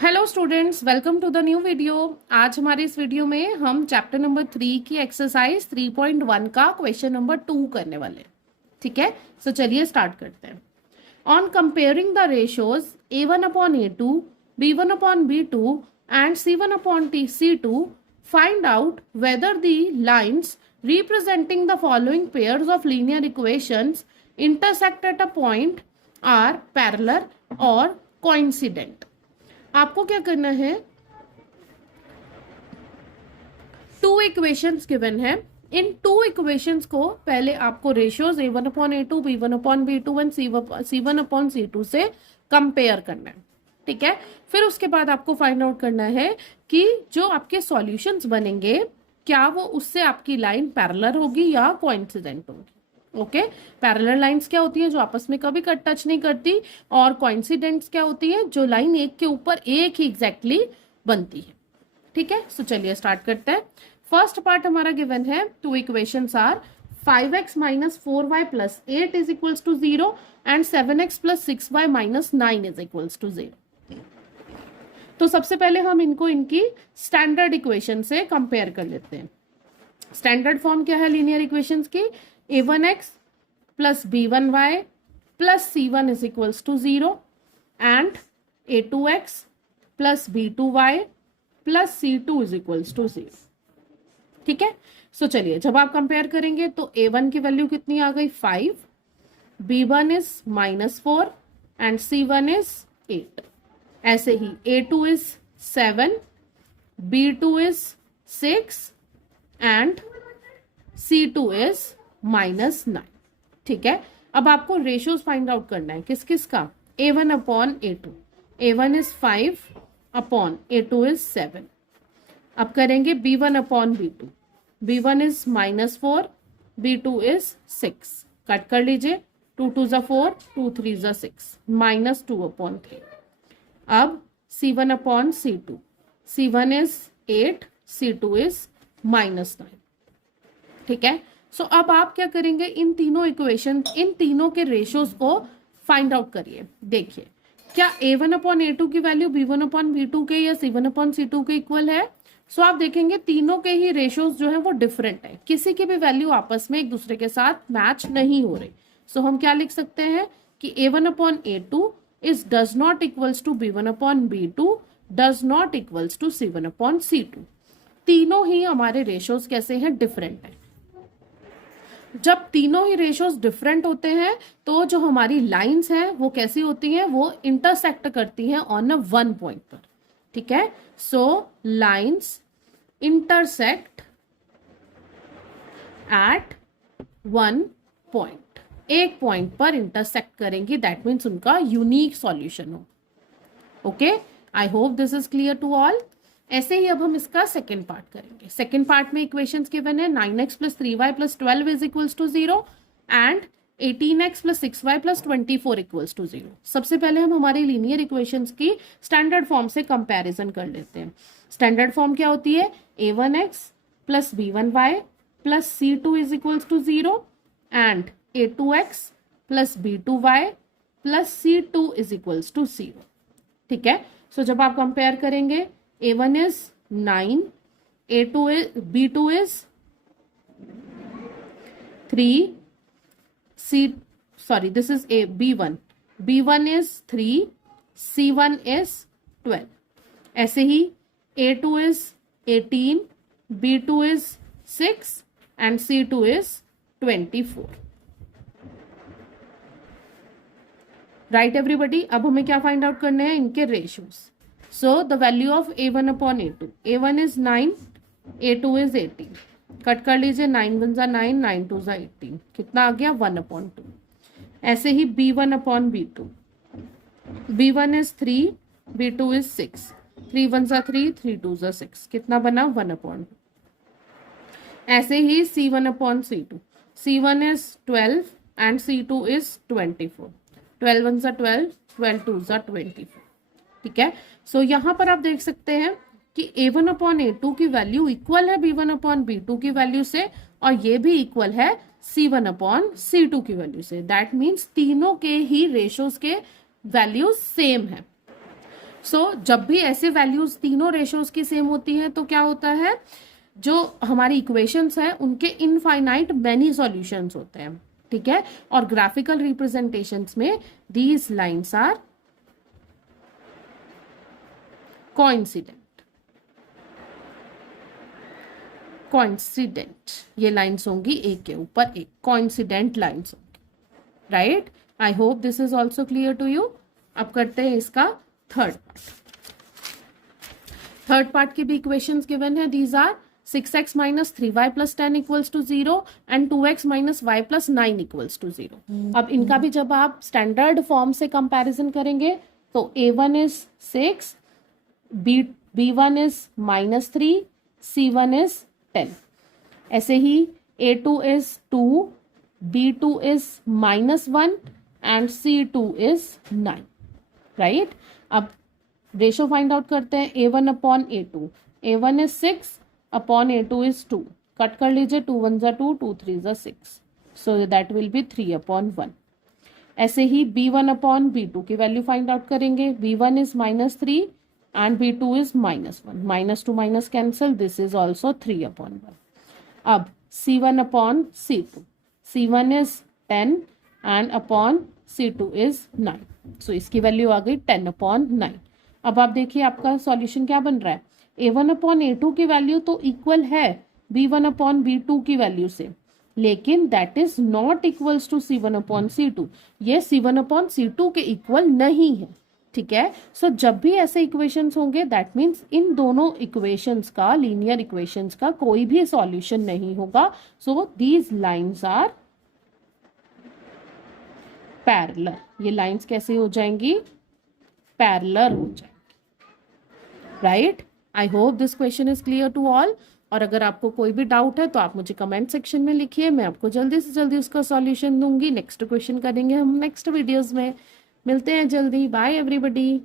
Hello students, welcome to the new video. आज हमारे इस वीडियो में हम चैप्टर नंबर 3 की एक्सरसाइज 3.1 का क्वेश्चन नंबर 2 करने वाले हैं। ठीक है, सो चलिए स्टार्ट करते हैं। On comparing the ratios a1 upon a2, b1 upon b2 and c1 upon c2, find out whether the lines representing the following pairs of linear equations intersect at a point are parallel or coincident। आपको क्या करना है, two equations given है। इन two equations को पहले आपको ratios a1 upon a2, b1 upon b2 and c1 upon c2 से compare करना है। ठीक है, फिर उसके बाद आपको फाइंड आउट करना है कि जो आपके सॉल्यूशंस बनेंगे क्या वो उससे आपकी लाइन पैरेलल होगी या कोइंसिडेंट होगी। ओके, पैरेलल लाइंस क्या होती है, जो आपस में कभी टच नहीं करती, और कोइंसिडेंट्स क्या होती है, जो लाइन एक के ऊपर एक ही एग्जैक्टली बनती है। ठीक है, सो चलिए स्टार्ट करते हैं। फर्स्ट पार्ट हमारा गिवन है, two equations are 5x minus 4y plus 8 is equals to 0 and 7x plus 6y minus 9 is equals to 0। तो सबसे पहले हम इनको इनकी स्टैंडर्ड इक्वेशन से कंपेयर कर लेते हैं। स्टैंडर्ड फॉर्म क्या है लीनियर इक्वेशंस की, a1x plus b1y plus c1 is equals to 0 and a2x plus b2y plus c2 is equals to 0। ठीक है, सो चलिए जब आप कंपेयर करेंगे तो a1 की वैल्यू कितनी आ गई 5, b1 is -4 and c1 is 8। ऐसे ही a2 is 7, b2 is 6 and c2 is -9। ठीक है, अब आपको रेशियोज फाइंड आउट करना है किस किस का, a1 upon a2। a1 is 5 upon a2 is 7। अब करेंगे b1 upon b2। b1 is -4, b2 is 6। Cut कर लीजिए, 2 2 ज़ा 4, 2 3 ज़ा 6, -2 अपॉन 3। अब c1 upon c2, c1 is 8, c2 is -9। ठीक है, सो अब आप क्या करेंगे, इन तीनों इक्वेशन, इन तीनों के रेशियोज को फाइंड आउट करिए। देखिए क्या a1 अपॉन a2 की वैल्यू b1 अपॉन b2 के या c1 अपॉन c2 के इक्वल है। सो आप देखेंगे तीनों के ही रेशियोज जो है वो डिफरेंट है, किसी की भी वैल्यू आपस में एक दूसरे के साथ मैच नहीं हो रही। सो हम क्या लिख सकते हैं कि a1 upon a2 is does not equals to b1 upon b2 does not equals to c1 upon c2। तीनों ही हमारे रेशियोज कैसे हैं, डिफरेंट है। जब तीनों ही रेशियोज डिफरेंट होते हैं तो जो हमारी लाइंस हैं वो कैसी होती हैं, वो इंटरसेक्ट करती हैं ऑन अ वन पॉइंट पर। ठीक है, so lines intersect at one point, एक पॉइंट पर इंटरसेक्ट करेंगी, दैट मीन्स उनका यूनिक सॉल्यूशन हो। Okay, I hope this is clear to all. ऐसे ही अब हम इसका सेकेंड पार्ट करेंगे। सेकेंड पार्ट में इक्वेशंस गिवन है 9x plus 3y plus 12 is equals to 0 and 18x plus 6y plus 24 equals to 0। सबसे पहले हम हमारी लीनियर इक्वेशंस की स्टैंडर्ड फॉर्म से कंपैरिजन कर लेते हैं। स्टैंडर्ड फॉर्म क्या होती है, a1x plus b1y plus c2 is equals to 0 and a2x plus b2y plus c2 is equals to 0। ठीक है, सो जब आप कंपेयर करेंगे a1 is 9, a2 is, b2 is 3, this is b1, b1 is 3, c1 is 12। ऐसे ही a2 is 18, b2 is 6 and c2 is 24। Right everybody, अब हमें क्या find out करने हैं, इनके ratios. So the value of a1 upon a2, a1 is 9, a2 is 18। Cut कर लीजिए, 9 1 ज़ा 9, 9 2 ज़ा 18, कितना आ गया 1 अपॉन 2। ऐसे ही b1 upon b2, b1 is 3, b2 is 6, 3 1 ज़ा 3, 3 2 ज़ा 6, कितना बना 1 अपॉन 2। ऐसे ही c1 upon c2, c1 is 12 and c2 is 24, 12 1 ज़ा 12, 12 2 ज़ा 24। ठीक है, सो यहां पर आप देख सकते हैं कि a1 अपॉन a2 की वैल्यू इक्वल है b1 अपॉन b2 की वैल्यू से, और ये भी इक्वल है c1 अपॉन c2 की वैल्यू से। दैट मीन्स तीनों के ही रेशियोज के वैल्यूज सेम है। सो जब भी ऐसे वैल्यूज तीनों रेशियोज की सेम होती हैं तो क्या होता है, जो हमारी इक्वेशंस हैं उनके इनफाइनाइट मैनी सॉल्यूशंस होते हैं, ठीक है। और ग्राफिकल रिप्रेजेंटेशंस में these lines are coincident, coincident, ये लाइंस होंगी एक के ऊपर एक, कोइंसिडेंट लाइंस होंगी, right. I hope this is also clear to you. अब करते हैं इसका थर्ड पार्ट की भी इक्वेशंस गिवन है। These are 6x minus 3y plus 10 equals to 0 and 2x minus y plus 9 equals to 0. अब इनका भी जब आप स्टैंडर्ड फॉर्म से कंपैरिजन करेंगे तो a1 is 6, b1 is -3, c1 is 10. ऐसे ही a2 is 2, b2 is -1 and c2 is 9, right? अब रेशो फाइंड आउट करते हैं, a1 upon a2, a1 is 6 upon a2 is 2, cut कर लीजिए, 2 1 जा 2, 2 3 जा 6, so that will be 3 upon 1। ऐसे ही b1 upon b2 की वैल्यू फाइंड आउट करेंगे, b1 is -3 and b2 is -1, minus two minus cancel, this is also 3 upon 1। अब c1 upon c2, c1 is 10 and upon c2 is 9, सो इसकी value आ गई 10 upon 9। अब आप देखिए आपका सॉल्यूशन क्या बन रहा है, a1 अपॉन a2 की वैल्यू तो इक्वल है b1 अपॉन b2 की वैल्यू से, लेकिन that is not equals to c1 upon c2, ये c1 अपॉन c2 के इक्वल नहीं है, ठीक है। सो जब भी ऐसे इक्वेशंस होंगे दैट मीन्स इन दोनों इक्वेशंस का, लीनियर इक्वेशंस का कोई भी सॉल्यूशन नहीं होगा। So these lines are parallel, ये लाइंस कैसे हो जाएंगी, पैरेलल हो जाएंगी, right. I hope this question is clear to all. और अगर आपको कोई भी डाउट है तो आप मुझे कमेंट सेक्शन में लिखिए, मैं आपको जल्दी से जल्दी उसका सॉल्यूशन दूंगी। नेक्स्ट क्वेश्चन करेंगे हम नेक्स्ट वीडियोस में, मिलते हैं जल्दी, बाय एवरीबॉडी।